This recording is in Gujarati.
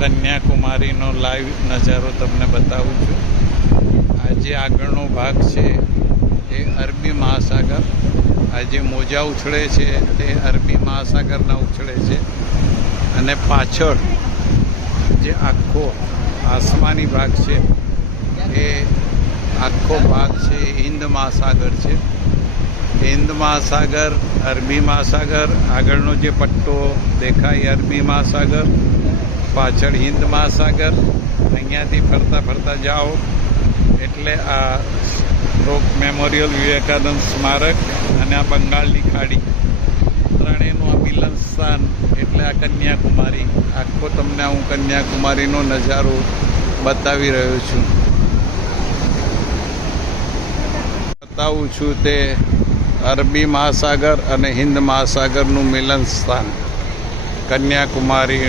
કન્યાકુમારીનો લાઈવ નજારો તમને બતાવું છું। આ જે આગળનો ભાગ છે એ અરબી મહાસાગર, આ જે મોજા ઉછળે છે તે અરબી મહાસાગરના ઉછળે છે, અને પાછળ જે આખો આસમાની ભાગ છે એ આખો ભાગ છે હિન્દ મહાસાગર છે। હિન્દ મહાસાગર, અરબી મહાસાગર, આગળનો જે પટ્ટો દેખાય અરબી મહાસાગર, પાછળ હિન્દ મહાસાગર। અહીંયાથી ફરતા ફરતા જાઓ એટલે આ રોક મેમોરિયલ, વિવેકાનંદ સ્મારક અને આ બંગાળની ખાડી, ત્રણેયનું આ મિલન સ્થાન એટલે આ કન્યાકુમારી। આખો તમને હું કન્યાકુમારીનો નજારો બતાવી રહ્યો છું। બતાવું છું તે અરબી મહાસાગર અને હિન્દ મહાસાગરનું મિલન સ્થાન કન્યાકુમારી।